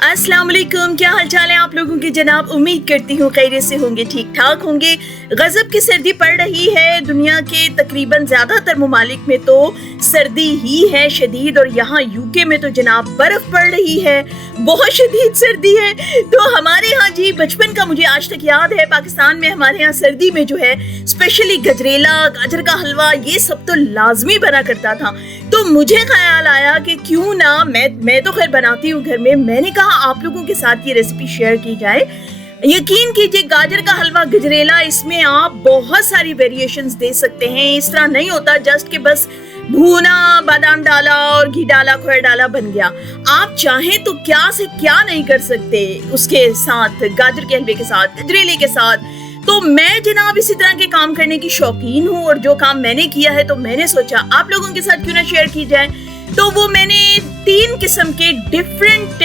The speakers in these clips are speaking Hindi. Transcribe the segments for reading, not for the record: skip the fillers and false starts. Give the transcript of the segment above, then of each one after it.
अस्सलाम वालेकुम, क्या हाल चाल है आप लोगों की जनाब। उम्मीद करती हूँ खैरियत से होंगे, ठीक ठाक होंगे। गजब की सर्दी पड़ रही है दुनिया के तकरीबन ज़्यादातर ममालिक में तो सर्दी ही है शदीद, और यहाँ यूके में तो जनाब बर्फ़ पड़ रही है, बहुत शदीद सर्दी है। तो हमारे यहाँ जी बचपन का मुझे आज तक याद है, पाकिस्तान में हमारे यहाँ सर्दी में जो है स्पेशली गजरेला, गाजर का हलवा, ये सब तो लाजमी बना करता था। तो मुझे ख्याल आया कि क्यों ना मैं तो खैर बनाती हूँ घर में, मैंने कहा आप लोगों के साथ ये रेसिपी शेयर की जाए। यकीन कीजिए गाजर का हलवा, गजरेला, इसमें आप बहुत सारी वेरिएशंस दे सकते हैं। इस तरह नहीं होता जस्ट कि बस भुना बादाम डाला और घी डाला, खोया डाला, बन गया। आप चाहें तो क्या से क्या नहीं कर सकते उसके साथ, गाजर के हलवे के साथ, गजरेले के साथ। तो मैं जनाब इसी तरह के काम करने की शौकीन हूँ, और जो काम मैंने किया है तो मैंने सोचा आप लोगों के साथ क्यों ना शेयर की जाए। तो वो मैंने 3 किस्म के डिफरेंट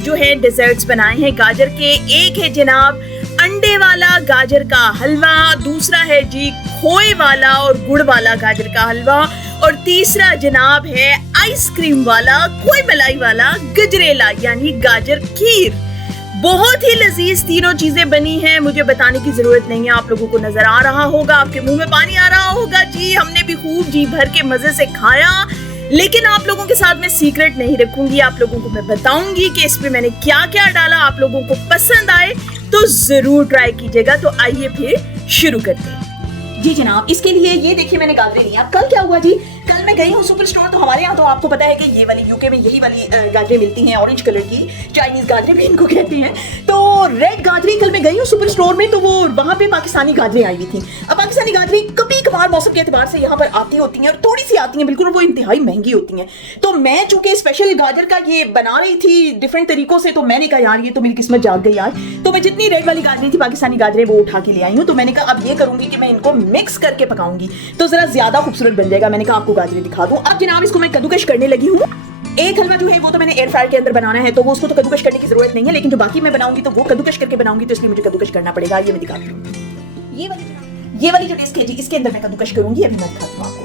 जो है डेजर्ट्स बनाए हैं गाजर के। एक है जनाब अंडे वाला गाजर का हलवा, दूसरा है जी खोए वाला और गुड़ वाला गाजर का हलवा, और तीसरा जनाब है आइसक्रीम वाला खोए मलाई वाला गजरेला यानी गाजर खीर। बहुत ही लजीज तीनों चीजें बनी हैं, मुझे बताने की जरूरत नहीं है, आप लोगों को नजर आ रहा होगा, आपके मुंह में पानी आ रहा होगा। जी हमने भी खूब जी भर के मजे से खाया, लेकिन आप लोगों के साथ मैं सीक्रेट नहीं रखूंगी, आप लोगों को मैं बताऊंगी कि इसमें मैंने क्या क्या डाला। आप लोगों को पसंद आए तो जरूर ट्राई कीजिएगा। तो आइए फिर शुरू करते हैं। जी जनाब, इसके लिए ये देखिए मैंने गाजरें ली। कल क्या हुआ जी, कल मैं गई हूँ सुपर स्टोर, तो हमारे यहाँ तो आपको पता है कि ये वाली यूके में यही वाली गाजरें मिलती हैं, ऑरेंज कलर की, चाइनीज गाजरें भी इनको कहते हैं। तो रेड गाजरें, कल मैं गई हूँ सुपर स्टोर में, तो वो वहाँ पे पाकिस्तानी गाजरें आई हुई थी। अब पाकिस्तानी गाजरें कभी कभार मौसम के एतबार से यहाँ पर आती होती हैं, और थोड़ी सी आती हैं बिल्कुल, वो इंतहाई महंगी होती हैं। तो मैं चूंकि स्पेशल गाजर का ये बना रही थी डिफरेंट तरीकों से, तो मैंने कहा यार ये तो मेरी किस्मत जाग गई यार। तो मैं जितनी रेड वाली गाजरें थी पाकिस्तानी गाजरें वो उठा के ले आई हूँ। तो मैंने कहा अब ये करूंगी कि मैं इनको मिक्स करके पकाऊंगी तो जरा ज्यादा खूबसूरत बन जाएगा। मैंने कहा आपको गाजरें दिखा दूं। अब जनाब इसको मैं कद्दूकश करने लगी हूँ। एक हलवा जो है वो तो मैंने एयर फ्रायर के अंदर बनाना है, तो वो उसको तो कद्दूकश करने की जरूरत नहीं है, लेकिन जो बाकी मैं बनाऊंगी तो वो कद्दूकश करके बनाऊंगी, तो इसलिए मुझे कद्दूकश करना पड़ेगा। ये मैं दिखाती हूँ, ये वाली जो डिस्क है जी इसके अंदर मैं कद्दूकश करूंगी, अभी मैं दिखाती हूँ आपको।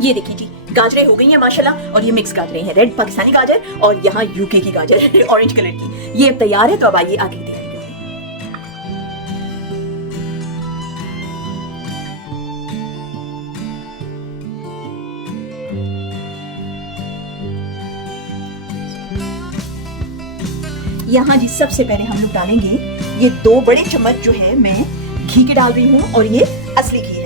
ये देखिए जी गाजरें हो गई हैं माशाल्लाह, और ये मिक्स गाजरें हैं, रेड पाकिस्तानी गाजर और यहाँ यूके की गाजर ऑरेंज कलर की। ये अब तैयार है, तो अब आइए आगे की तैयारी करते हैं। यहाँ जी सबसे पहले हम लोग डालेंगे ये 2 बड़े चम्मच जो है मैं घी के डाल रही हूँ, और ये असली घी है।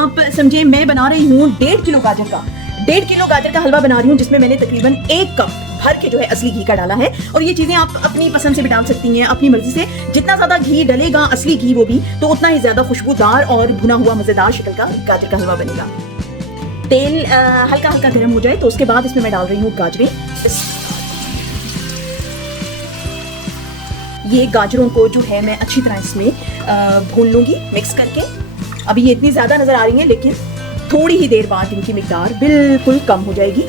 आप समझे मैं बना रही हूँ 1.5 किलो गाजर का, 1.5 किलो गाजर का हलवा बना रही हूँ, जिसमें मैंने तकरीबन 1 कप भर के जो है असली घी का डाला है। और ये चीजें आप अपनी पसंद से भी डाल सकती हैं, अपनी मर्जी से। जितना ज्यादा घी डलेगा असली घी वो भी, तो उतना ही ज्यादा खुशबूदार और भुना हुआ मजेदार शक्ल का गाजर का हलवा बनेगा। तेल हल्का हल्का गर्म हो जाए तो उसके बाद इसमें मैं डाल रही हूँ गाजरें। ये गाजरों को जो है मैं अच्छी तरह इसमें भून लूंगी मिक्स करके। अभी ये इतनी ज्यादा नजर आ रही है, लेकिन थोड़ी ही देर बाद इनकी मिकदार बिल्कुल कम हो जाएगी।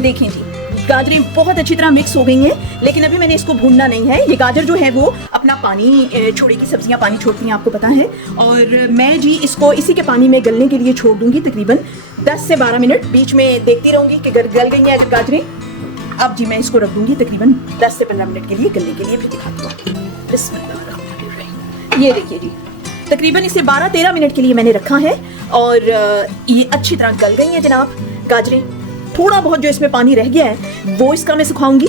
देखें जी गाजरें बहुत अच्छी तरह मिक्स हो गई हैं, लेकिन अभी मैंने इसको भूनना नहीं है। ये गाजर जो है वो अपना पानी छोड़ेगी, सब्जियां पानी छोड़ती हैं आपको पता है, और मैं जी इसको इसी के पानी में गलने के लिए छोड़ दूंगी तकरीबन 10 से 12 मिनट। बीच में देखती रहूंगी कि गल गई हैं गाजरें। अब जी मैं इसको रख दूंगी तकरीबन 10 से 15 मिनट के लिए गलने के लिए, भी दिखाती हूँ। ये देखिए जी तकरीबन इसे 12-13 मिनट के लिए मैंने रखा है, और ये अच्छी तरह गल गई हैं जनाब गाजरें। थोड़ा बहुत जो इसमें पानी रह गया है वो इसका मैं सुखाऊंगी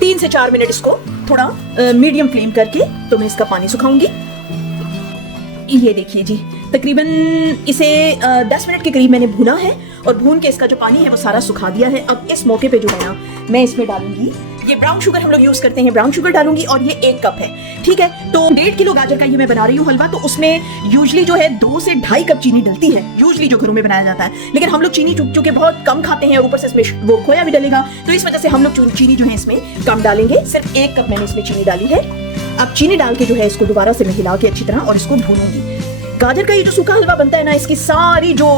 3 से 4 मिनट, इसको थोड़ा मीडियम फ्लेम करके तो मैं इसका पानी सुखाऊंगी। ये देखिए जी तकरीबन इसे 10 मिनट के करीब मैंने भुना है, और भून के इसका जो पानी है वो सारा सुखा दिया है। अब इस मौके पे जो है ना मैं इसमें डालूंगी ये ब्राउन शुगर, हम लोग यूज करते हैं ब्राउन शुगर डालूंगी, और ये 1 कप है, ठीक है। तो 1.5 किलो गाजर का ये मैं बना रही हूँ हलवा, तो उसमें यूजली जो है 2 से 2.5 कप चीनी डलती है, यूजली जो घरों में बनाया जाता है। लेकिन हम लोग चीनी चूंकि बहुत कम खाते हैं, और ऊपर से इसमें वो खोया भी डलेगा, तो इस वजह से हम लोग चीनी जो है इसमें कम डालेंगे। सिर्फ 1 कप मैंने इसमें चीनी डाली है। अब चीनी डाल के जो है इसको दोबारा से मैं हिला के अच्छी तरह और इसको भूनूंगी। गाजर का ये जो सूखा हलवा बनता है ना, इसकी सारी जो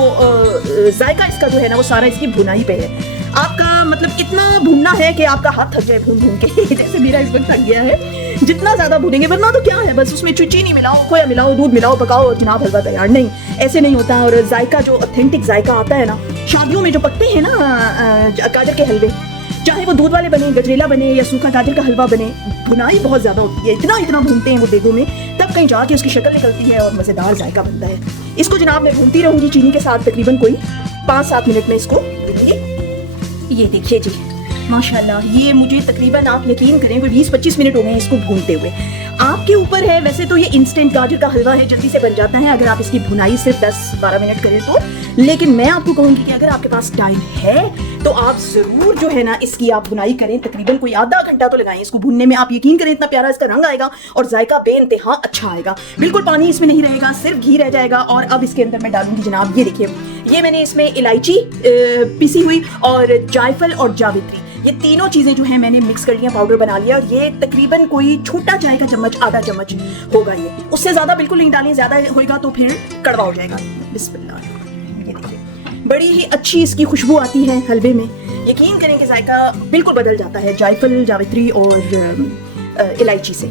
जायका इसका जो है ना वो सारा इसकी भुनाई पे है। आपका मतलब इतना भूनना है कि आपका हाथ थक जाए भून भून के जैसे मेरा इस वक्त थक गया है। जितना ज्यादा भूनेंगे, वरना तो क्या है, बस उसमें चीनी मिलाओ, खोया मिलाओ, दूध मिलाओ, पकाओ और जनाब हलवा तैयार। नहीं, ऐसे नहीं होता। और जायका जो ऑथेंटिक जायका आता है ना शादियों में जो पकते हैं ना गाजर के हलवे, चाहे वो दूध वाले बने, गजरेला बने या सूखा गाजर का हलवा बने, भुनाई बहुत ज्यादा होती है। इतना भूनते हैं वो देगों में, तब कहीं जाके उसकी शक्ल निकलती है और मजेदार जायका बनता है। इसको जनाब मैं भूनती रहूंगी चीनी के साथ, तकरीबन कोई 5-7 मिनट में इसको भूनूंगी। ये देखिए जी माशाल्लाह, ये मुझे तकरीबन आप यकीन करें कोई 20-25 मिनट हो गए इसको भूनते हुए। आपके ऊपर है, वैसे तो ये इंस्टेंट गाजर का हलवा है, जल्दी से बन जाता है अगर आप इसकी भुनाई सिर्फ 10-12 मिनट करें तो। लेकिन मैं आपको कहूंगी कि अगर आपके पास टाइम है तो आप जरूर जो है ना इसकी आप भुनाई करें, तकरीबन कोई आधा घंटा तो लगाएं इसको भूनने में। आप यकीन करें इतना प्यारा इसका रंग आएगा और जायका बेइंतहा अच्छा आएगा। बिल्कुल पानी इसमें नहीं रहेगा, सिर्फ घी रह जाएगा। और अब इसके अंदर मैं डालूंगी जनाब, ये देखिए, ये मैंने इसमें इलायची पिसी हुई और जायफल और जावित्री, ये तीनों चीजें जो है मैंने मिक्स कर लिया, पाउडर बना लिया। और ये तकरीबन कोई छोटा चाय का चम्मच, आधा चम्मच होगा ये, उससे ज्यादा बिल्कुल नहीं डालें, ज्यादा होगा तो फिर कड़वा हो जाएगा। बिस्मिल्लाह, ये देखिए बड़ी ही अच्छी इसकी खुशबू आती है हलवे में। यकीन करें कि जायका बिल्कुल बदल जाता है जायफल, जावित्री और इलायची से।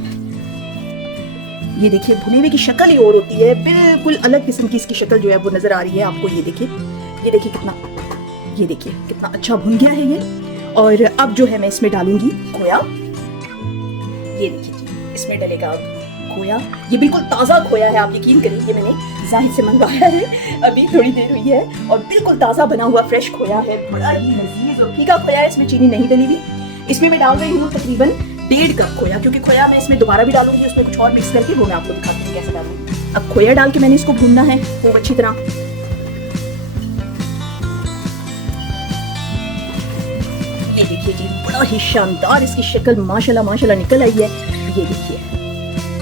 ये देखिए भुने हुए की शक्ल ही और होती है, बिल्कुल अलग किस्म की इसकी शक्ल जो है वो नजर आ रही है आपको। ये देखिए कितना, ये देखिए कितना अच्छा भुन गया है ये। और अब जो है मैं इसमें डालूंगी खोया। ये देखिए जी, इसमें डलेगा अब खोया। ये बिल्कुल ताज़ा खोया है, आप यकीन करिए, ये मैंने जाहिर से मंगवाया है, अभी थोड़ी देर हुई है, और बिल्कुल ताज़ा बना हुआ फ्रेश खोया है, बड़ा ही लजीज और फीका खोया है। इसमें चीनी नहीं डली हुई। इसमें मैं डाल रही हूँ तकरीबन 1.5 कप खोया, क्योंकि खोया मैं इसमें दोबारा भी डालूंगी, उसमें कुछ और मिक्स करके, वो मैं आपको दिखाती हूँ कैसे डालूंगी। अब खोया डाल के मैंने इसको भूनना है खूब अच्छी तरह। ये देखिए जी, बड़ा ही शानदार इसकी शक्ल माशाल्लाह निकल आई है। ये देखिए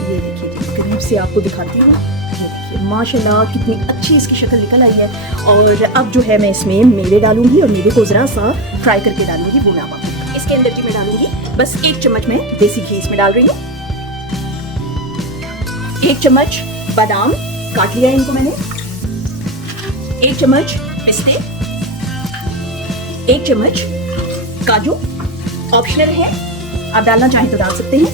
जी, करीब से आपको दिखाती हूँ। ये देखिए माशाल्लाह कितनी अच्छी इसकी शक्ल निकल आई है। और अब जो है मैं इसमें मेवे डालूंगी, और मेवे को जरा सा फ्राई करके डालूंगी भुना हुआ। इसके अंदर जी मैं डालूंगी बस 1 चम्मच में देसी घी इसमें डाल रही हूँ। 1 चम्मच बादाम काट लिया है इनको मैंने, 1 चम्मच पिस्ते, 1 चम्मच काजू, ऑप्शनल है, आप डालना चाहें तो डाल सकते हैं।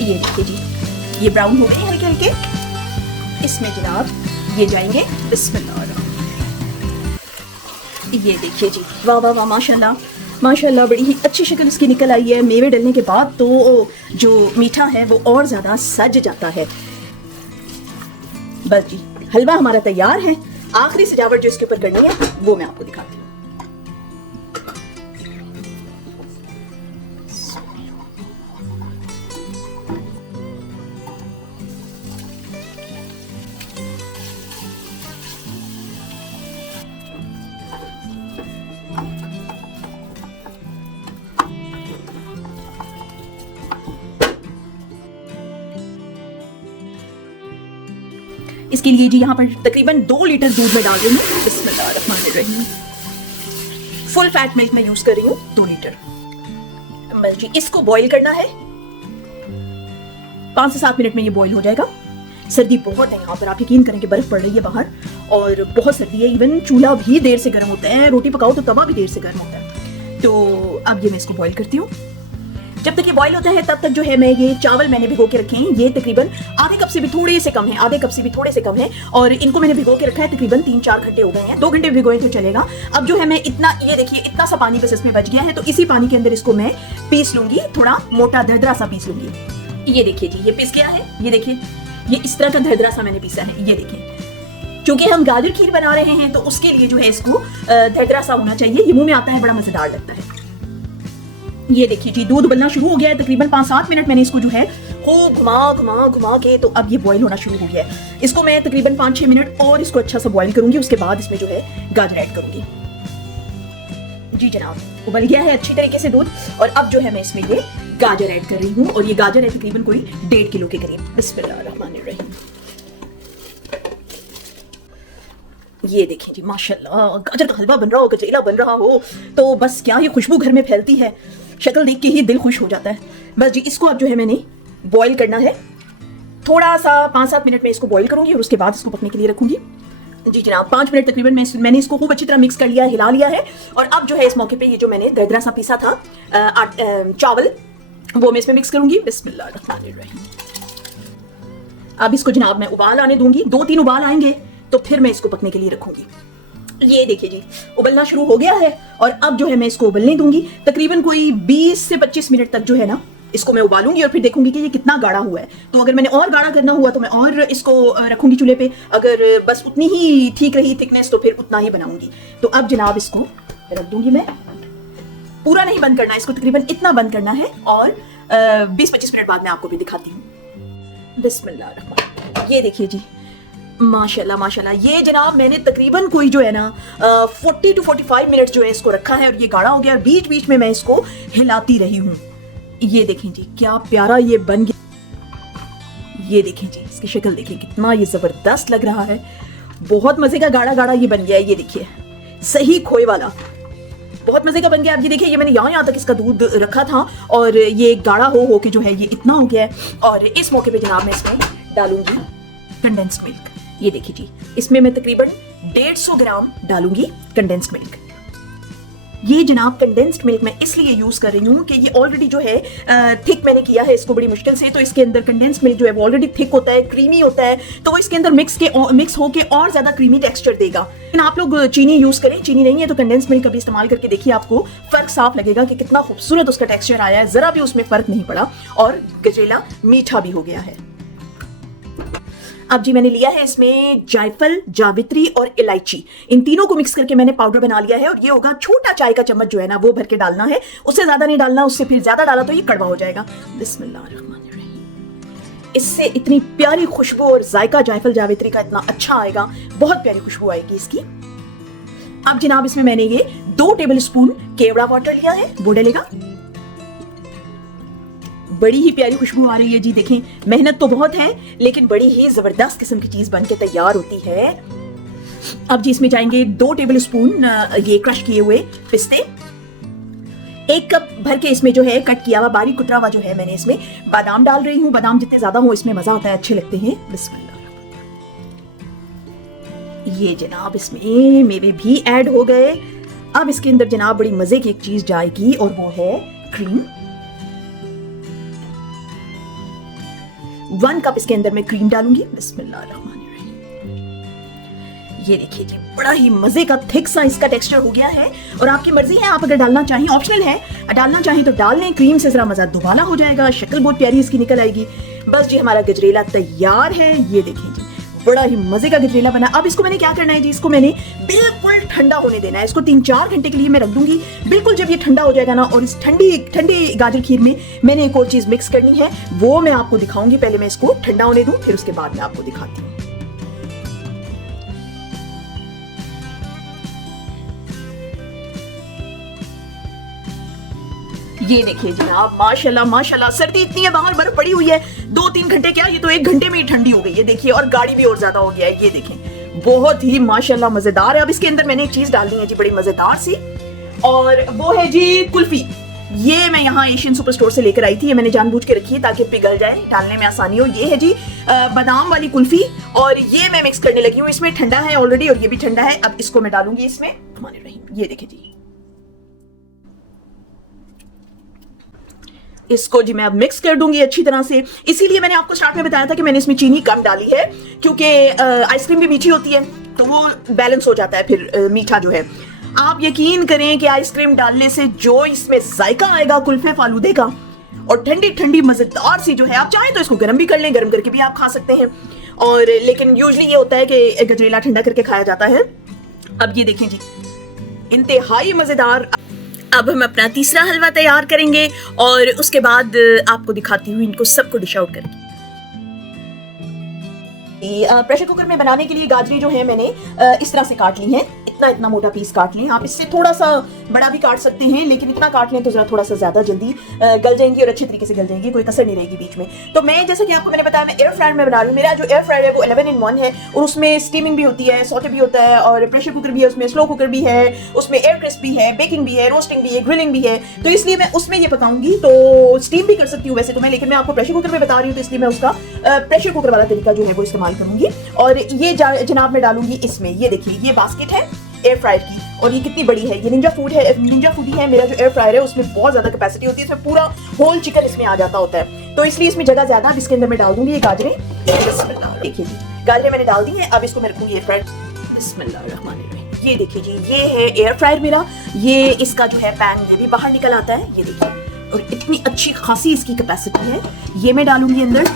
ये देखिए जी, ये ब्राउन हो गए हल्के हल्के। इसमें जनाब ये जाएंगे बिस्मिल्लाह। ये देखिए जी, वाह वाह वाह, माशाल्लाह बड़ी ही अच्छी शक्ल इसकी निकल आई है। मेवे डलने के बाद तो जो मीठा है वो और ज्यादा सज जाता है। बस जी, हलवा हमारा तैयार है। आखिरी सजावट जो इसके ऊपर करनी है वो मैं आपको दिखाती हूँ। इसके लिए जी यहाँ पर तकरीबन 2 लीटर दूध में डाल रही हूँ। बिस्मिल्लाहिर्रहमानिर्रहीम। फुल फैट मिल्क में यूज कर रही हूँ 2 लीटर। बस जी, इसको बॉईल करना है, 5 से 7 मिनट में ये बॉईल हो जाएगा। सर्दी बहुत है यहाँ पर, आप यकीन करें कि बर्फ पड़ रही है बाहर और बहुत सर्दी है। इवन चूल्हा भी देर से गर्म होता है, रोटी पकाओ तो तवा भी देर से गर्म होता है। तो अब ये मैं इसको बॉईल करती हूँ। जब तक ये बॉईल होता है तब तक जो है मैं ये चावल मैंने भिगो के रखे हैं। ये तकरीबन आधे कप से भी थोड़े से कम है, आधे कप से भी थोड़े से कम है। और इनको मैंने भिगो के रखा है, तकरीबन 3-4 घंटे हो गए हैं। 2 घंटे भिगोए तो चलेगा। अब जो है मैं इतना, ये देखिए इतना सा पानी बस इसमें बच गया है, तो इसी पानी के अंदर इसको मैं पीस लूंगी, थोड़ा मोटा दरदरा सा पीस लूंगी। ये देखिए जी, ये पीस गया है। ये देखिए, ये इस तरह का दरदरा सा मैंने पीसा है। ये देखिए, क्योंकि हम गाजर खीर बना रहे हैं तो उसके लिए जो है इसको दरदरा सा होना चाहिए। ये मुंह में आता है, बड़ा मजेदार लगता है। ये देखिए जी, दूध उबलना शुरू हो गया है। तकरीबन 5-7 मिनट मैंने इसको जो है खूब घुमा के, तो अब ये बॉईल होना शुरू हो गया है। इसको मैं तकरीबन 5-6 मिनट और इसको अच्छा सा बॉईल करूंगी। उसके बाद इसमें जो है गाजर ऐड करूंगी। जी जनाब, उबल गया है अच्छी तरीके से दूध। और अब जो है मैं इसमें ये गाजर ऐड कर रही हूँ, और ये गाजर है तकरीबन कोई 1.5 किलो के करीब। बिस्मिल्लाहिर्रहमानिर्रहीम। ये देखिए जी, माशाल्लाह गाजर का हलवा बन रहा हो, गजरेला बन रहा हो, तो बस क्या ही खुशबू घर में फैलती है। शक्ल देख के ही दिल खुश हो जाता है। बस जी, इसको अब जो है मैंने बॉईल करना है। थोड़ा सा 5-7 मिनट में इसको बॉईल करूंगी और उसके बाद इसको पकने के लिए रखूंगी। जी जनाब 5 मिनट तकरीबन मैंने इसको खूब अच्छी तरह मिक्स कर लिया, हिला लिया है। और अब जो है इस मौके पे ये जो मैंने दरदरा सा पीसा था चावल, वो मैं इसमें मिक्स करूंगी। बिस्मिल्लाहिर्रहमानिर्रहीम। अब इसको जनाब मैं उबाल आने दूंगी, 2-3 उबाल आएंगे तो फिर मैं इसको पकने के लिए रखूंगी। ये देखिए जी उबलना शुरू हो गया है और अब जो है मैं इसको उबलने दूंगी। तकरीबन कोई 20 से 25 मिनट तक जो है ना इसको मैं उबालूंगी और फिर देखूंगी कि ये कितना गाढ़ा हुआ है। तो अगर मैंने और गाढ़ा करना हुआ तो मैं और इसको रखूंगी चूल्हे पे, अगर बस उतनी ही ठीक रही थिकनेस तो फिर उतना ही बनाऊंगी। तो अब जनाब इसको रख दूंगी मैं, पूरा नहीं बंद करना, इसको तकरीबन इतना बंद करना है और 20-25 मिनट बाद मैं आपको भी दिखाती हूँ। बिस्मिल्लाह, ये देखिए जी माशाल्लाह माशाल्लाह। ये जनाब मैंने तकरीबन कोई जो है ना 40 to 45 मिनट जो है इसको रखा है और ये गाढ़ा हो गया और बीच बीच में मैं इसको हिलाती रही हूँ। ये देखें जी क्या प्यारा ये बन गया। ये देखें जी इसकी शक्ल देखें कितना ये जबरदस्त लग रहा है, बहुत मजे का गाढ़ा गाढ़ा ये बन गया है। ये देखिए सही खोए वाला, बहुत मजे का बन गया। अब ये देखिए ये मैंने यहाँ तक इसका दूध रखा था और ये गाढ़ा हो के जो है ये इतना हो गया है। और इस मौके पे जनाब मैं इसमें डालूंगी कंडेंस्ड मिल्क। ये देखिए जी इसमें मैं तकरीबन 150 ग्राम डालूंगी कंडेंस्ड मिल्क। ये जनाब कंडेंस्ड मिल्क मैं इसलिए यूज कर रही हूँ कि ये ऑलरेडी जो है थिक मैंने किया है इसको बड़ी मुश्किल से, तो इसके अंदर कंडेंस्ड मिल्क जो है वो ऑलरेडी थिक होता है, क्रीमी होता है, तो वो इसके अंदर मिक्स होके और ज्यादा क्रीमी टेक्सचर देगा। लेकिन आप लोग चीनी यूज करें, चीनी नहीं है तो कंडेंस्ड मिल्क कभी इस्तेमाल करके देखिए, आपको फर्क साफ लगेगा कि कितना खूबसूरत उसका टेक्सचर आया है, जरा भी उसमें फर्क नहीं पड़ा और गजरेला मीठा भी हो गया है। अब जी मैंने लिया है इसमें जायफल, जावित्री और इलायची, इन तीनों को मिक्स करके मैंने पाउडर बना लिया है और ये होगा छोटा चाय का चम्मच जो है ना वो भर के डालना है, उससे ज्यादा नहीं डालना, उससे फिर ज्यादा डाला तो ये कड़वा हो जाएगा। बिस्मिल्लाहिर्रहमानिर्रहीम। इससे इतनी प्यारी खुशबू और जायका जायफल जावित्री का इतना अच्छा आएगा, बहुत प्यारी खुशबू आएगी इसकी। अब जनाब इसमें मैंने ये 2 टेबल स्पून केवड़ा वाटर लिया है, वो डलेगा। बड़ी ही प्यारी खुशबू आ रही है जी, देखें मेहनत तो बहुत है लेकिन बड़ी ही जबरदस्त किस्म की चीज बनके तैयार होती है। अब जी इसमें जाएंगे 2 टेबल स्पून ये क्रश किए हुए पिस्ते, 1 कप भर के इसमें जो है कट किया हुआ बारीक कुतरा हुआ जो है मैंने इसमें बादाम डाल रही हूँ। बादाम जितने ज्यादा हो इसमें मजा आता है, अच्छे लगते हैं। बिस्मिल्लाह। ये जनाब इसमें मेवे भी ऐड हो गए। अब इसके अंदर जनाब बड़ी मजे की एक चीज जाएगी और वो है क्रीम। 1 कप इसके अंदर मैं क्रीम डालूंगी। बिस्मिल्लाहिर्रहमानिर्रहीम। ये देखिए जी बड़ा ही मजे का थिक सा इसका टेक्सचर हो गया है और आपकी मर्जी है, आप अगर डालना चाहें, ऑप्शनल है, डालना चाहें तो डाल लें। क्रीम से जरा मजा दुबाला हो जाएगा, शक्ल बहुत प्यारी इसकी निकल आएगी। बस जी हमारा गजरेला तैयार है। ये देखें जी बड़ा ही मजे का गजरेला बना। अब इसको मैंने क्या करना है जी, इसको मैंने बिल्कुल ठंडा होने देना है। इसको 3-4 घंटे के लिए मैं रख दूंगी। बिल्कुल जब ये ठंडा हो जाएगा ना, और इस ठंडी गाजर खीर में मैंने एक और चीज मिक्स करनी है, वो मैं आपको दिखाऊंगी। पहले मैं इसको ठंडा होने दूं, फिर उसके बाद मैं आपको दिखाती हूँ। ये देखिए जनाब माशाल्लाह माशाल्लाह, सर्दी इतनी है, बाहर बर्फ पड़ी हुई है, 2-3 घंटे क्या, ये तो 1 घंटे में ही ठंडी हो गई है। देखिए और गाढ़ी भी और ज्यादा हो गया है। ये देखें बहुत ही माशाल्लाह मजेदार है। अब इसके अंदर मैंने एक चीज डालनी है जी बड़ी मजेदार सी, और वो है जी कुल्फी। ये मैं यहाँ एशियन सुपर स्टोर से लेकर आई थी, ये मैंने जानबूझ के रखी है ताकि पिघल जाए, डालने में आसानी हो। ये है जी बादाम वाली कुल्फी और ये मैं मिक्स करने लगी हूँ। इसमें ठंडा है ऑलरेडी और ये भी ठंडा है। अब इसको मैं डालूंगी इसमें। ये देखे जी, इसको जी मैं अब मिक्स कर दूंगी अच्छी तरह से। इसीलिए मैंने आपको स्टार्ट में बताया था कि मैंने इसमें चीनी कम डाली है, क्योंकि आइसक्रीम भी मीठी होती है तो वो बैलेंस हो जाता है फिर मीठा जो है। आप यकीन करें कि आइसक्रीम डालने से जो इसमें जायका आएगा कुल्फे फालूदे का, और ठंडी ठंडी मजेदार सी जो है, आप चाहें तो इसको गर्म भी कर लें, गर्म करके भी आप खा सकते हैं। और लेकिन यूजली ये होता है कि गजरेला ठंडा करके खाया जाता है। अब ये देखें जी इंतहाई मजेदार। अब हम अपना तीसरा हलवा तैयार करेंगे और उसके बाद आपको दिखाती हूँ इनको सबको डिश आउट करके। प्रेशर कुकर में बनाने के लिए गाजरी जो है मैंने इस तरह से काट ली है, इतना मोटा पीस काट लें। आप इससे थोड़ा सा बड़ा भी काट सकते हैं, लेकिन इतना काट लें तो जरा थोड़ा सा ज्यादा जल्दी गल जाएंगी और अच्छे तरीके से गल जाएंगी, कोई कसर नहीं रहेगी बीच में। तो मैं जैसे कि आपको मैंने बताया, मैं एयर फ्रायर में बना रही हूँ। मेरा जो एयर फ्रायर है वो 11-in-1 है और उसमें स्टीमिंग भी होती है, सॉटे भी होता है, और प्रेशर कुकर भी है, उसमें स्लो कुकर भी है, उसमें एयर क्रिस्प भी है, बेकिंग भी है, रोस्टिंग भी है, ग्रिलिंग भी है। तो इसलिए मैं उसमें ये पकाऊंगी। तो स्टीम भी कर सकती हूँ वैसे तो मैं, लेकिन मैं आपको प्रेशर कुकर में बता रही हूँ, तो इसलिए मैं उसका प्रेशर कुकर वाला तरीका जो है वो इस्तेमाल इस्तेमाल करूंगी। और ये जनाब मैं डालूंगी इसमें। ये देखिए ये बास्केट है एयर फ्रायर की और ये कितनी बड़ी है। ये निंजा फूडी है मेरा जो एयर फ्रायर है, उसमें बहुत ज्यादा कैपेसिटी होती है, इसमें पूरा होल चिकन इसमें आ जाता होता है, तो इसलिए इसमें जगह ज्यादा। अब इसके अंदर मैं डाल दूंगी ये गाजरें। देखिए जी गाजरें मैंने डाल दी हैं। अब इसको मैं रखूंगी एयर फ्रायर। बिस्मिल्लाहिर्रहमानिर्रहीम। ये देखिए जी ये है एयर फ्रायर मेरा। ये इसका जो है पैन ये भी बाहर निकल आता है, ये देखिए, और इतनी अच्छी खासी इसकी कैपेसिटी है। ये मैं डालूंगी अंदर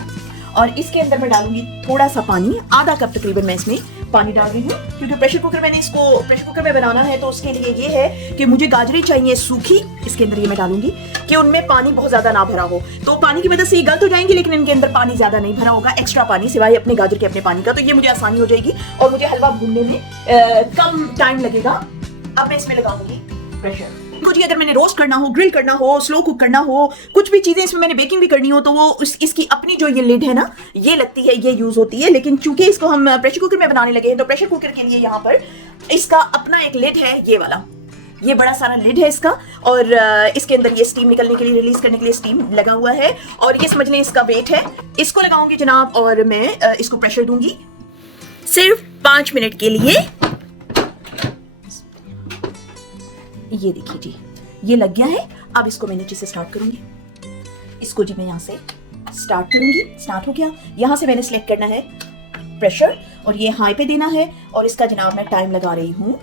और इसके अंदर मैं डालूंगी थोड़ा सा पानी, आधा कप तकरीबन मैं इसमें पानी डाल रही हूँ, क्योंकि प्रेशर कुकर में बनाना है, तो उसके लिए ये है कि मुझे गाजरें चाहिए सूखी। इसके अंदर ये मैं डालूंगी कि उनमें पानी बहुत ज्यादा ना भरा हो, तो पानी की वजह से ये गल तो जाएंगी, लेकिन इनके अंदर पानी ज्यादा नहीं भरा होगा, एक्स्ट्रा पानी सिवाय अपने गाजर के अपने पानी का, तो ये मुझे आसानी हो जाएगी और मुझे हलवा भूनने में कम टाइम लगेगा। अब मैं इसमें लगाऊंगी प्रेशर। कुछ अगर मैंने रोस्ट करना हो, ग्रिल करना हो, स्लो कुक करना हो, कुछ भी चीजें इसमें मैंने बेकिंग भी करनी हो, तो वो इसकी अपनी जो ये लिड है ना, ये लगती है, ये यूज होती है। लेकिन चूंकि इसको हम प्रेशर कुकर में बनाने लगे हैं, तो प्रेशर कुकर के लिए यहाँ पर इसका अपना एक लिड है, ये वाला, ये बड़ा सारा लिड है इसका, और इसके अंदर ये स्टीम निकलने के लिए, रिलीज करने के लिए स्टीम लगा हुआ है, और ये समझ लें इसका वेट है। इसको लगाऊंगी जनाब और मैं इसको प्रेशर दूंगी सिर्फ 5 मिनट के लिए। ये देखिए जी ये लग गया है। अब इसको मैं नीचे से स्टार्ट करूंगी। इसको जी मैं यहाँ से स्टार्ट करूंगी। स्टार्ट हो गया। यहाँ से मैंने सिलेक्ट करना है प्रेशर और ये हाई पे देना है, और इसका जनाब मैं टाइम लगा रही हूँ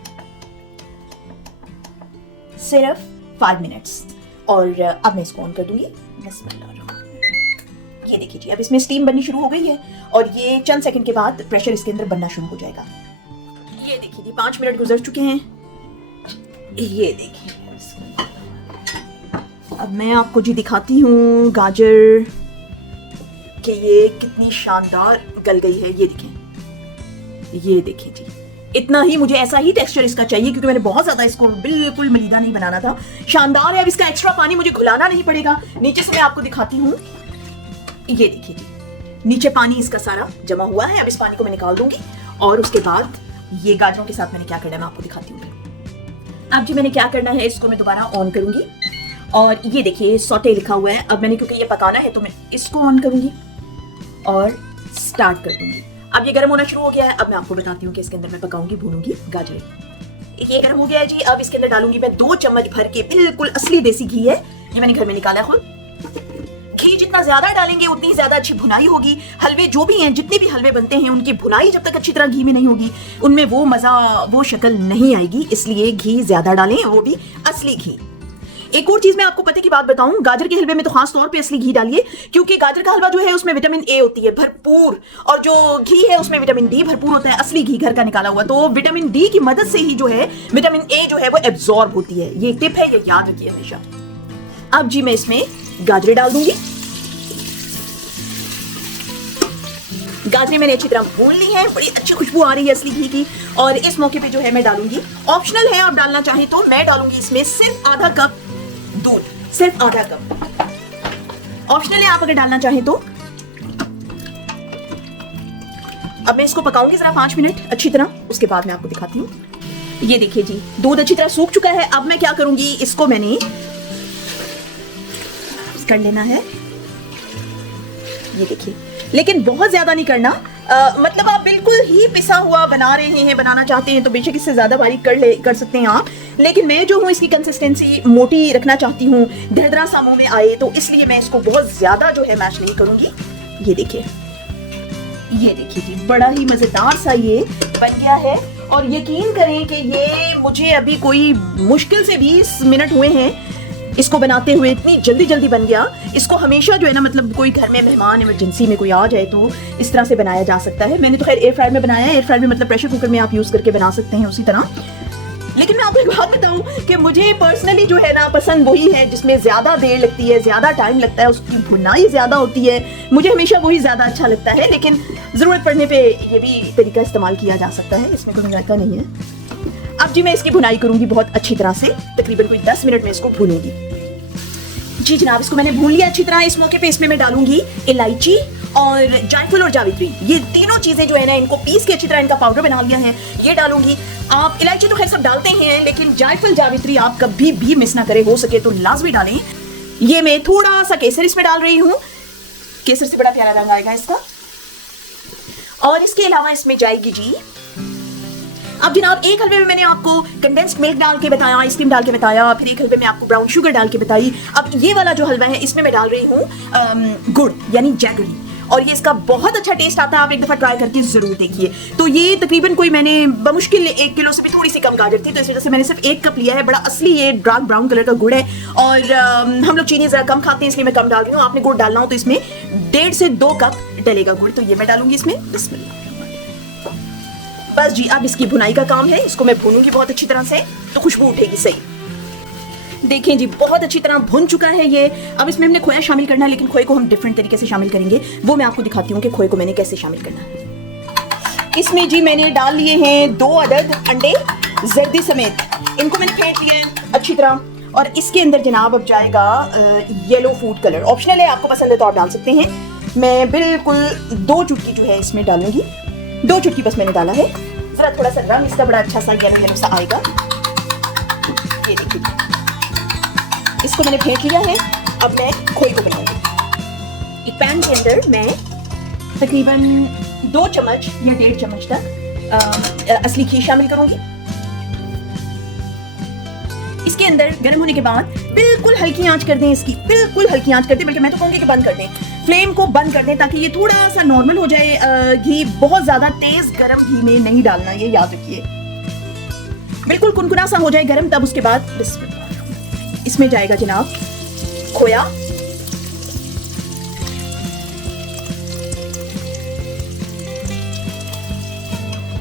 सिर्फ 5 मिनट्स। और अब मैं इसको ऑन कर दूंगी। ये देखिए जी अब इसमें स्टीम बननी शुरू हो गई है, और ये चंद सेकंड के बाद प्रेशर इसके अंदर बनना शुरू हो जाएगा। ये देखिए जी 5 मिनट गुजर चुके हैं। ये देखिए अब मैं आपको जी दिखाती हूँ गाजर कि ये कितनी शानदार गल गई है। ये देखिए जी इतना ही मुझे, ऐसा ही टेक्सचर इसका चाहिए, क्योंकि मैंने बहुत ज्यादा इसको बिल्कुल मलीदा नहीं बनाना था। शानदार है। अब इसका एक्स्ट्रा पानी मुझे घुलाना नहीं पड़ेगा। नीचे से मैं आपको दिखाती हूँ। ये देखिए जी नीचे पानी इसका सारा जमा हुआ है। अब इस पानी को मैं निकाल दूंगी, और उसके बाद ये गाजरों के साथ मैंने क्या करना है मैं आपको दिखाती हूँ। अब जी मैंने क्या करना है, इसको मैं दोबारा ऑन करूंगी, और ये देखिए सौटे लिखा हुआ है। अब मैंने क्योंकि ये पकाना है, तो मैं इसको ऑन करूंगी और स्टार्ट कर दूंगी। अब ये गर्म होना शुरू हो गया है। अब मैं आपको बताती हूँ कि इसके अंदर मैं पकाऊंगी, भूनूंगी गाजरें। ये गर्म हो गया है जी। अब इसके अंदर डालूंगी मैं 2 चम्मच भर के, बिल्कुल असली देसी घी है, ये मैंने घर में निकाला है खुद। घी जितना ज्यादा डालेंगे उतनी ज्यादा अच्छी भुनाई होगी। हलवे जो भी हैं, जितने भी हलवे बनते हैं, उनकी भुनाई जब तक अच्छी तरह घी में नहीं होगी, उनमें वो मजा, वो शक्ल नहीं आएगी। इसलिए घी ज्यादा डालें, वो भी असली घी। एक और चीज मैं आपको पते की बात बताऊं, गाजर के हलवे में तो खास तौर पे असली घी डालिए, क्योंकि गाजर का हलवा जो है उसमें विटामिन ए होती है भरपूर, और जो घी है उसमें विटामिन डी भरपूर होता है, असली घी घर का निकाला हुआ। तो विटामिन डी की मदद से ही जो है विटामिन ए जो है वो एब्जॉर्ब होती है। ये टिप है, ये याद रखिए हमेशा। अब जी मैं इसमें गाजरें डाल दूंगी। गाजरें मैंने अच्छी तरह भून ली है, बड़ी अच्छी खुशबू आ रही है असली घी की। और इस मौके पे जो है मैं डालूंगी, ऑप्शनल है, आप डालना चाहें तो, मैं डालूंगी इसमें सिर्फ आधा कप दूध, सिर्फ आधा कप। ऑप्शनल है, आप अगर डालना चाहें तो। अब मैं इसको पकाऊंगी जरा 5 मिनट अच्छी तरह, उसके बाद मैं आपको दिखाती हूँ। ये देखिए जी दूध अच्छी तरह सूख चुका है। अब मैं क्या करूंगी, इसको मैंने कर लेना है। ये देखिए, लेकिन बहुत ज्यादा नहीं करना। मतलब आप बिल्कुल ही पिसा हुआ बना रहे हैं, बनाना चाहते हैं तो बेशक इससे ज्यादा बारीक कर सकते हैं आप, लेकिन मैं जो हूँ इसकी कंसिस्टेंसी मोटी रखना चाहती हूँ, दरदरा सा मुंह में आए, तो इसलिए मैं इसको बहुत ज्यादा जो है मैश नहीं करूंगी। ये देखिए जी बड़ा ही मजेदार सा ये बन गया है, और यकीन करें कि ये मुझे अभी कोई मुश्किल से 20 मिनट हुए हैं इसको बनाते हुए, इतनी जल्दी बन गया। इसको हमेशा जो है ना, मतलब कोई घर में मेहमान इमरजेंसी में कोई आ जाए तो इस तरह से बनाया जा सकता है। मैंने तो खैर एयर फ्रायर में बनाया है। एयर फ्रायर में मतलब प्रेशर कुकर में आप यूज करके बना सकते हैं उसी तरह। लेकिन मैं आपको एक बात बताऊं कि मुझे पर्सनली जो है ना पसंद वही है जिसमें ज्यादा देर लगती है, ज्यादा टाइम लगता है, उसकी भुनाई ज्यादा होती है। मुझे हमेशा वही ज्यादा अच्छा लगता है, लेकिन जरूरत पड़ने पे ये भी तरीका इस्तेमाल किया जा सकता है, इसमें कोई मजाक नहीं है। अब जी मैं इसकी भुनाई करूंगी बहुत अच्छी तरह से, तकरीबन कोई 10 मिनट में इसको भूनूंगी। जी जनाब, इसको मैंने भून लिया अच्छी तरह। इस मौके पे इसमें मैं डालूंगी इलायची और जायफल और जावित्री, ये तीनों चीजें जो है ना, इनको पीस के अच्छी तरह इनका पाउडर बना लिया है, ये डालूंगी। आप इलायची तो खैर सब डालते हैं, लेकिन जायफल जावित्री आप कभी भी मिस ना करें, हो सके तो लाजमी डालें। ये मैं थोड़ा सा केसर इसमें डाल रही हूँ, केसर से बड़ा प्यारा रंग आएगा इसका। और इसके अलावा इसमें जाएगी जी, अब जनाब एक हलवे में मैंने आपको कंडेंस्ड मिल्क डाल के बताया, आइसक्रीम डाल के बताया, फिर एक हलवे में आपको ब्राउन शुगर डाल के बताई। अब ये वाला जो हलवा है इसमें मैं डाल रही हूँ गुड़ यानी जैगरी, और ये इसका बहुत अच्छा टेस्ट आता है। आप एक दफा ट्राई करके जरूर देखिए। तो ये तकरीबन कोई मैंने बमुश्किल 1 किलो से भी थोड़ी सी कम गाजर थी, तो इस वजह से मैंने सिर्फ 1 कप लिया है। बड़ा असली ये डार्क ब्राउन कलर का गुड़ है, और हम लोग चीनी जरा कम खाते हैं इसलिए मैं कम डाल रही हूँ। आपने गुड़ डालना हो तो इसमें 1.5 से 2 कप डलेगा गुड़, तो ये मैं डालूंगी इसमें। बिस्मिल्लाह। बस जी, अब इसकी भुनाई का काम है। इसको मैं भूनूंगी बहुत अच्छी तरह से, तो खुशबू उठेगी सही। देखें जी, बहुत अच्छी तरह भुन चुका है ये। अब इसमें हमने खोया शामिल करना है, लेकिन खोए को हम डिफरेंट तरीके से शामिल करेंगे, वो मैं आपको दिखाती हूँ कि खोए को मैंने कैसे शामिल करना है। इसमें जी मैंने डाल लिए हैं 2 अदद अंडे जर्दी समेत, इनको मैंने फेंट लिया है अच्छी तरह। और इसके अंदर जनाब अब जाएगा येलो फूड कलर, ऑप्शनल है, आपको पसंद है तो आप डाल सकते हैं। मैं बिल्कुल 2 चुटकी जो है इसमें डालूंगी, 2 चुटकी बस मैंने डाला है। जरा थोड़ा सा रंग इसका बड़ा अच्छा सा येलो येलो सा आएगा। ये देखिए, इसको मैंने फेंट लिया है। अब मैं खोए को बनाऊंगी। एक पैन के अंदर मैं तकरीबन 2 चम्मच या 1.5 चम्मच तक असली घी शामिल करूंगी। इसके अंदर गर्म होने के बाद बिल्कुल हल्की आंच कर दें, इसकी बिल्कुल हल्की आंच कर दें, बल्कि मैं तो कहूंगी कि बंद कर दें, फ्लेम को बंद कर दें, ताकि ये थोड़ा सा नॉर्मल हो जाए। घी बहुत ज्यादा तेज गरम घी में नहीं डालना, ये याद रखिए। बिल्कुल कुनकुना सा हो जाए गरम, तब उसके बाद इसमें जाएगा जनाब खोया।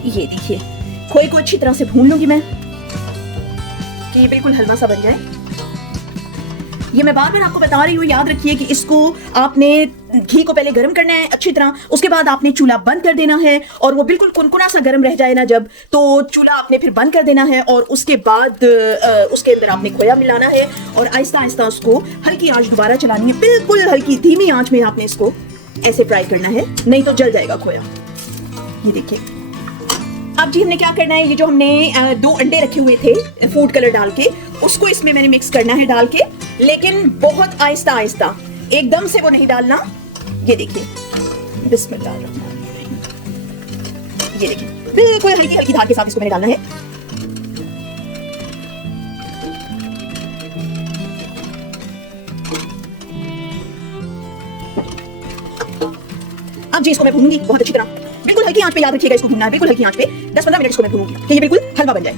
ये देखिए, खोए को अच्छी तरह से भून लूंगी मैं कि ये बिल्कुल हलवा सा बन जाए। ये मैं बार बार आपको बता रही हूँ, याद रखिए कि इसको आपने घी को पहले गर्म करना है अच्छी तरह, उसके बाद आपने चूल्हा बंद कर देना है, और वो बिल्कुल कुनकुना सा गर्म रह जाए ना जब, तो चूल्हा आपने फिर बंद कर देना है, और उसके बाद उसके अंदर आपने खोया मिलाना है, और आहिस्ता आहिस्ता उसको हल्की आंच दोबारा चलानी है, बिल्कुल हल्की धीमी आंच में आपने इसको ऐसे फ्राई करना है, नहीं तो जल जाएगा खोया। ये देखिए, अब जी हमने क्या करना है, ये जो हमने 2 अंडे रखे हुए थे फूड कलर डाल के, उसको इसमें मैंने मिक्स करना है डाल के, लेकिन बहुत आहिस्ता आहिस्ता, एकदम से वो नहीं डालना। ये देखिए, बिस्मिल्लाह। ये देखिए, बिल्कुल हल्की हल्की धार के साथ इसको मैंने डालना है। अब जी इसको मैं भूनूंगी बहुत अच्छी तरह, बिल्कुल हल्की आंच पे, याद रखिएगा इसको भूनना है, बिल्कुल हल्की आंच पे 10-15 मिनट इसको मैं भूनूंगी कि ये बिल्कुल हलवा बन जाए।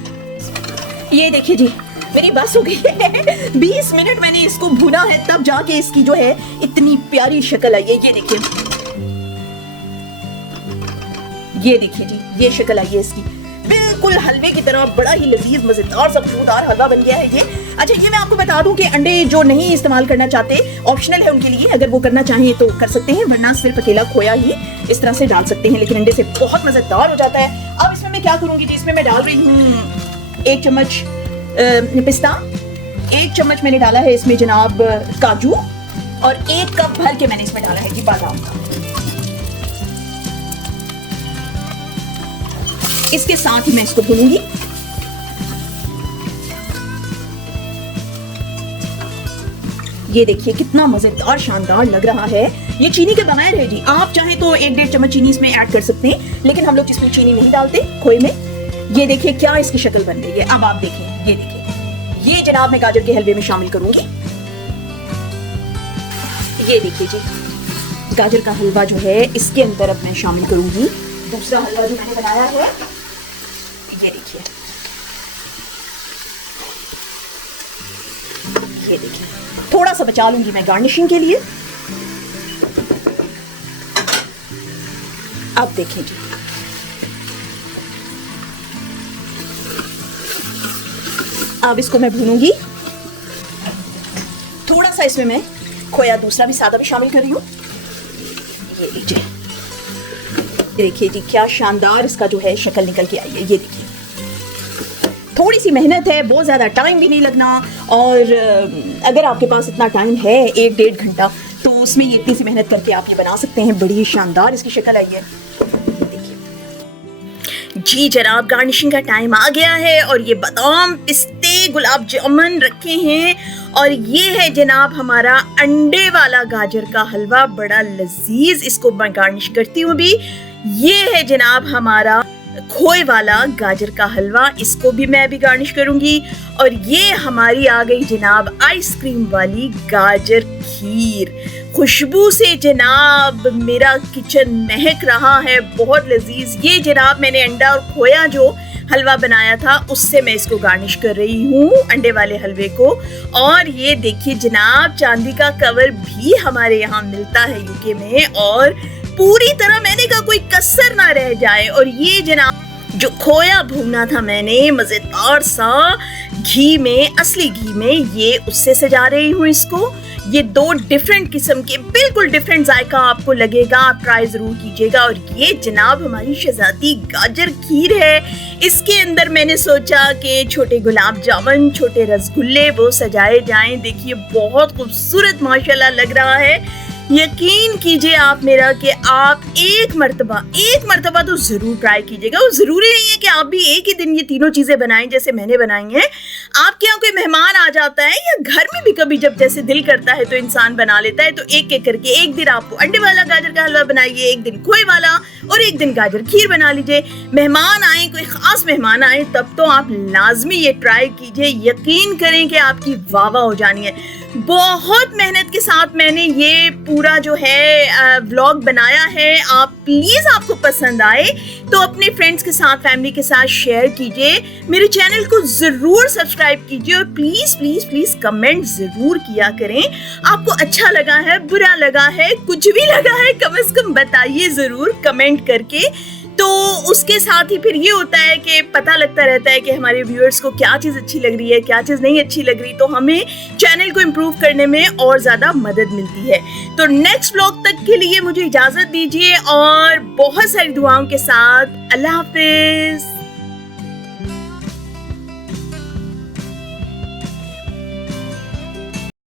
ये देखिए जी, मेरी बस हो गई है। 20 मिनट मैंने इसको भुना है, तब जाके इसकी जो है इतनी प्यारी शक्ल आई है। ये देखिए, ये देखिए जी, ये शक्ल आई है इसकी, बिल्कुल हलवे की तरह, बड़ा ही लजीज मजेदार सा खुशबूदार हलवा बन गया है ये। अच्छा, ये मैं आपको बता दूं कि अंडे जो नहीं इस्तेमाल करना चाहते, ऑप्शनल है उनके लिए, अगर वो करना चाहें तो कर सकते हैं, वरना सिर्फ अकेला खोया ही इस तरह से डाल सकते हैं, लेकिन अंडे से बहुत मजेदार हो जाता है। अब इसमें मैं क्या करूंगी जी, इसमें मैं डाल रही हूँ 1 चम्मच पिस्ता, 1 चम्मच मैंने डाला है इसमें जनाब काजू, और 1 कप भर के मैंने इसमें डाला है जी बादाम का। इसके साथ ही मैं इसको भूनूंगी। ये देखिए कितना मजेदार शानदार लग रहा है। ये चीनी के बगैर है जी, आप चाहे तो 1-1.5 चम्मच चीनी इसमें ऐड कर सकते हैं, लेकिन हम लोग इसमें चीनी नहीं डालते खोए में। ये देखिए क्या इसकी शक्ल बन रही है। अब आप देखिए, ये देखिए, ये जनाब मैं गाजर के हलवे में शामिल करूंगी। ये देखिए जी, गाजर का हलवा जो है इसके अंदर अब मैं शामिल करूंगी दूसरा हलवा जो मैंने बनाया है। ये देखिए, ये देखिए, थोड़ा सा बचा लूंगी मैं गार्निशिंग के लिए। अब देखें जी, अब इसको मैं भूनूंगी। थोड़ा सा इसमें मैं खोया दूसरा भी सादा भी शामिल कर रही हूँ। ये लीजिए, देखिए जी क्या शानदार इसका जो है शक्ल निकल के आई है। ये देखिए, थोड़ी सी मेहनत है, बहुत ज़्यादा टाइम भी नहीं लगना, और अगर आपके पास इतना टाइम है 1-1.5 घंटा, तो उसमें ये इतनी सी मेहनत करके आप ये बना सकते हैं। बड़ी शानदार इसकी शक्ल आई है। जी जनाब, गार्निशिंग का टाइम आ गया है, और ये बादाम, पिस्ते, गुलाब जामुन रखे हैं, और ये है जनाब हमारा अंडे वाला गाजर का हलवा, बड़ा लजीज। इसको मैं गार्निश करती हूँ भी। ये है जनाब हमारा खोए वाला गाजर का हलवा, इसको भी मैं अभी गार्निश करूंगी। और ये हमारी आ गई जनाब आइसक्रीम वाली गाजर खीर। खुशबू से जनाब मेरा किचन महक रहा है, बहुत लजीज। ये जनाब मैंने अंडा और खोया जो हलवा बनाया था उससे मैं इसको गार्निश कर रही हूँ, अंडे वाले हलवे को। और ये देखिए जनाब चांदी का कवर भी हमारे यहाँ मिलता है यूके में, और पूरी तरह मैंने कहा कोई कसर ना रह जाए। और ये जनाब जो खोया भूना था मैंने मजेदार सा घी में, असली घी में, ये उससे सजा रही हूँ इसको। ये दो डिफरेंट किस्म के, बिल्कुल डिफरेंट जायका आपको लगेगा, आप ट्राई जरूर कीजिएगा। और ये जनाब हमारी शहजादी गाजर खीर है। इसके अंदर मैंने सोचा कि छोटे गुलाब जामुन, छोटे रसगुल्ले वो सजाए जाएं। देखिए बहुत खूबसूरत माशाल्लाह लग रहा है। यकीन कीजिए आप मेरा कि आप एक मर्तबा तो जरूर ट्राई कीजिएगा। और जरूरी नहीं है कि आप भी एक ही दिन ये तीनों चीजें बनाएं जैसे मैंने बनाई हैं। आपके यहाँ कोई मेहमान आ जाता है या घर में भी कभी जब जैसे दिल करता है तो इंसान बना लेता है, तो एक एक करके एक दिन आप अंडे वाला गाजर का हलवा बनाइए, एक दिन खोए वाला, और एक दिन गाजर खीर बना लीजिए। मेहमान आए, कोई खास मेहमान आए, तब तो आप लाजमी ये ट्राई कीजिए। यकीन करें कि आपकी वाह वाह हो जानी है। बहुत मेहनत के साथ मैंने ये पूरा जो है व्लॉग बनाया है। आप प्लीज, आपको पसंद आए तो अपने फ्रेंड्स के साथ, फैमिली के साथ शेयर कीजिए। मेरे चैनल को जरूर सब्सक्राइब कीजिए और प्लीज प्लीज प्लीज कमेंट जरूर किया करें। आपको अच्छा लगा है, बुरा लगा है, कुछ भी लगा है, कम से कम बताइए जरूर कमेंट करके। तो उसके साथ ही फिर ये होता है कि पता लगता रहता है कि हमारे व्यूअर्स को क्या चीज़ अच्छी लग रही है, क्या चीज़ नहीं अच्छी लग रही, तो हमें चैनल को इम्प्रूव करने में और ज़्यादा मदद मिलती है। तो नेक्स्ट व्लॉग तक के लिए मुझे इजाज़त दीजिए और बहुत सारी दुआओं के साथ अल्लाह हाफिज़।